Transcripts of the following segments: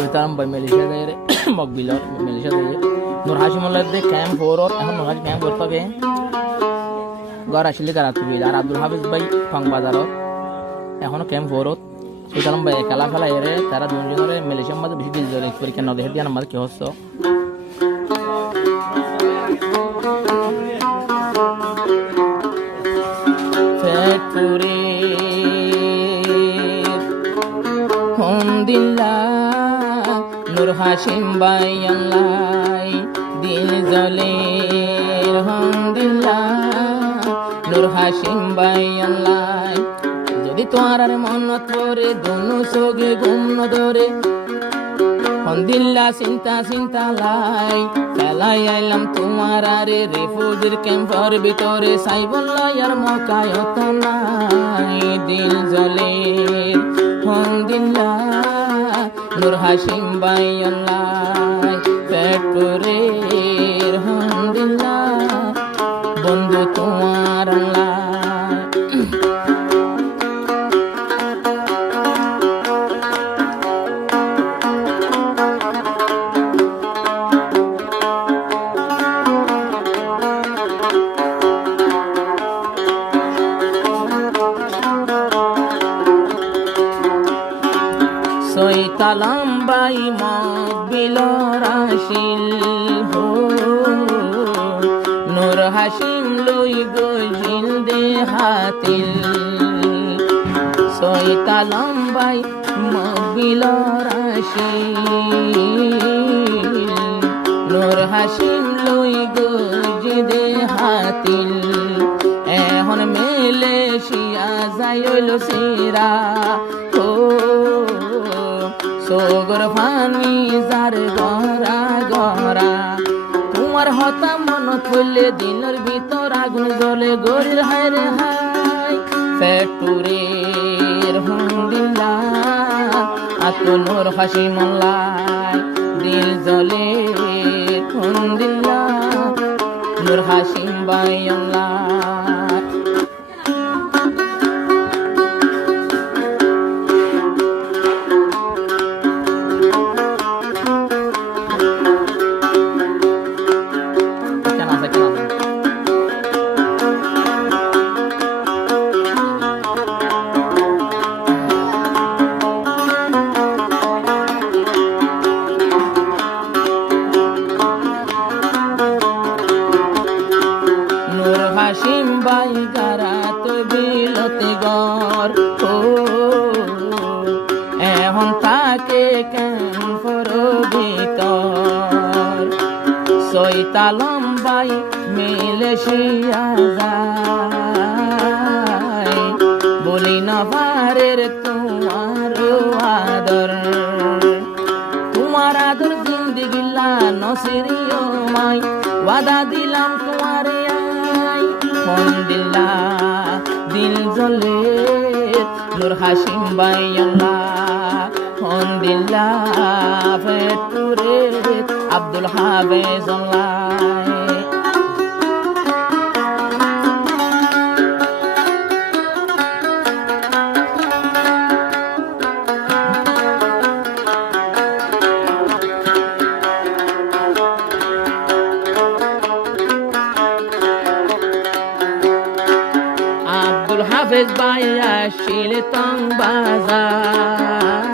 সুতরাং ভাই মালয়েশিয়া যায় মকবিলর মালয়েশিয়া যায় নূর হাশিমুল্লাহ দে ক্যাম্প ফোরর এখন নূর হাশিম ক্যাম্প করতে ঘর আসলে কারা তুই আর আব্দুল হাফিজ ভাই ফং বাজারত এখনো ক্যাম্প ফোরত সুতরাং ভাই খেলা ফেলা এরে তারা দুজনের মালয়েশিয়ার মধ্যে বেশি দিল পরীক্ষা না দেখে দিয়ে আমার কি হচ্ছে নূর হাশিম ভাই আল্লাহ দিল জলে আলহামদুলিল্লাহ নূর হাশিম ভাই আল্লাহ যদি তোমার আর মনত পড়ে দোনো চোখে ঘুম ন ধরে হন্দিল্লা চিন্তা চিন্তা লাই ফেলাই আইলাম তোমার আরে রেফুজির ক্যাম্পের ভিতরে সাইবুল্লাহ আর মকায়ত নাই দিল জলে হন্দিল্লা নূর হাশিম ভাই আল্লাহ ফ্যাক্টরির আলহামদুলিল্লাহ বন্ধু তোমার আল্লাহ সৈতালাম বাই মকবিলর আসিল হো নূর হাশিম লই গজিল দে হাতিল সৈতালাম বাই মকবিলর আসিল নূর হাশিম লই গজি দে হাতিল এখন মালয়েশিয়া যাইল সিরা ও সোগর ফানি যার গরা গরা তোমার হতা মন খুললে দিনের ভিতর আগুন জ্বলে গরির হায় রে হাই ফ্যাক্টরির আলহামদুলিল্লাহ আতো নূর হাশিমুল্লাহ দিল জ্বলে আলহামদুলিল্লাহ নূর হাশিম ভাই আল্লাহ হাশিম ভাই গারাত বিলতে গর ও এখন তাকে ক্যাম্পর ভিতর সৈতালাম ভাই মালয়েশিয়া যায় বলি না পারের তোমার আদর জিন্দিগিল্লা নসিরিও মাই ওয়াদা দিলাম তোমারে আলহামদুলিল্লাহ দিল জ্বলে নূর হাশিম ভাই আল্লাহ আলহামদুলিল্লাহ ফেটুরে আব্দুল হাফেজ আল্লাহ হাফেজ ভাই আসিল তং বাজার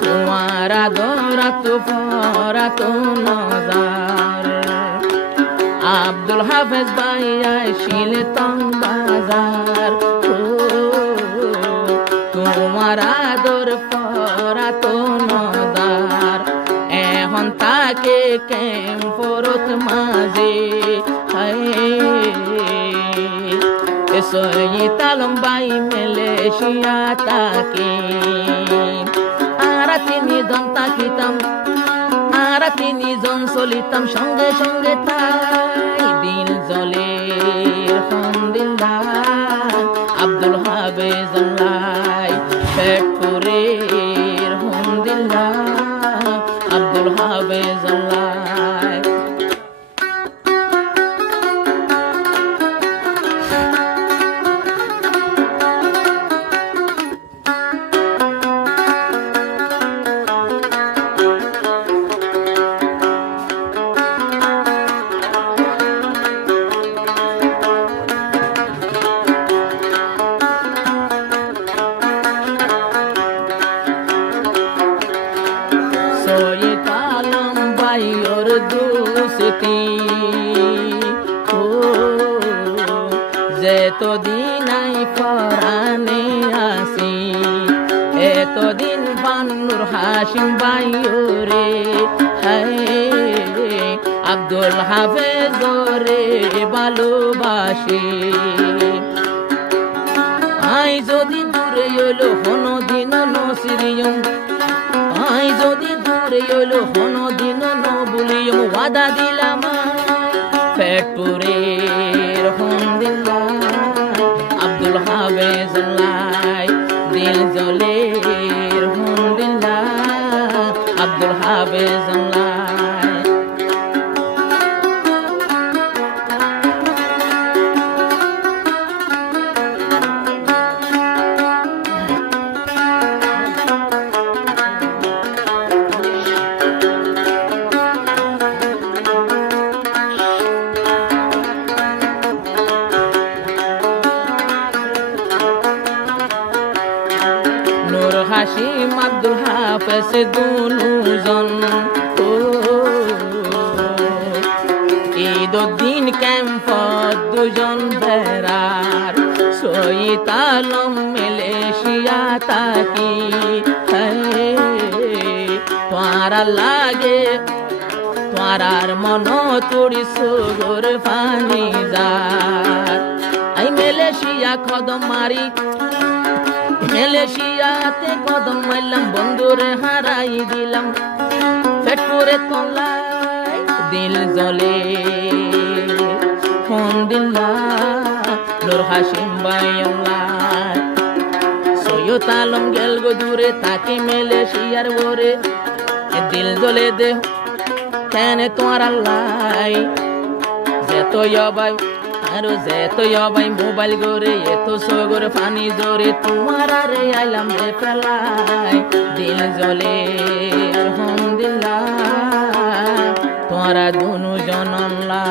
তোমার আদরা তো পরা তো নজার আব্দুল হাফেজ ভাই আসিল তং বাজার তোমার আদর পরা তো নজার এখন তাকে ক্যাম্পরত মাঝে সৈতালাম ভাই মালয়েশিয়া তাকে আর তিনজন তাকিতাম আর তিনজন চলিতাম সঙ্গে সঙ্গে তাই দিল জ্বলে আলহামদুলিল্লাহ আব্দুল হাফেজ আল্লাহ ফ্যাক্টরির আলহামদুলিল্লাহ আব্দুল হাফেজ আল্লাহ দুস্তি যেতদিন আই পরাণে আসি এতদিন বান্নুর হাসিম বাইও রে আব্দুল হাফেজ রে ভালোবাসি আই যদি দূরে এলো হন দিন নসিরিয়ম আই যদি দূরে এলো হন দিন নবুলিয়ম ওয়াদা দিলাম ফেটপুরের হন দিল্লা আব্দুল হাফেজ লাই দিল জলের হন দিল্লা আব্দুল হাফেজ লাই নূর হাশিম আব্দুল হাফেজ দুজন ঈদুদ্দিন ক্যাম্প দুজন বেড়ার সৈয়দ আলম মালয়েশিয়া তাকি তোয়ারা লাগে তোয়ারার মন তুড়ি সুগর ফানি যার আই মালয়েশিয়া কদম মারি মালয়েশিয়াতে কদম মারলাম বন্ধুরে হারাই দিলাম ফেটপুরে তলায় দিল জলে ফোন দিল্লা নূর হাশিম বাইল্লাহ সৈয়দ আলম গেল গো দূরে তাকে মালয়েশিয়ার ওরে দিল জলে দে কেন তোমার আল্লাহ যেত বাই আরো যেত বাই মোবাইল গরে এত সগর পানি জোরে তোমার আরে আইলাম রে ফেলাই দিল জলে হম দিল্লা তোরা দুনু জনম লা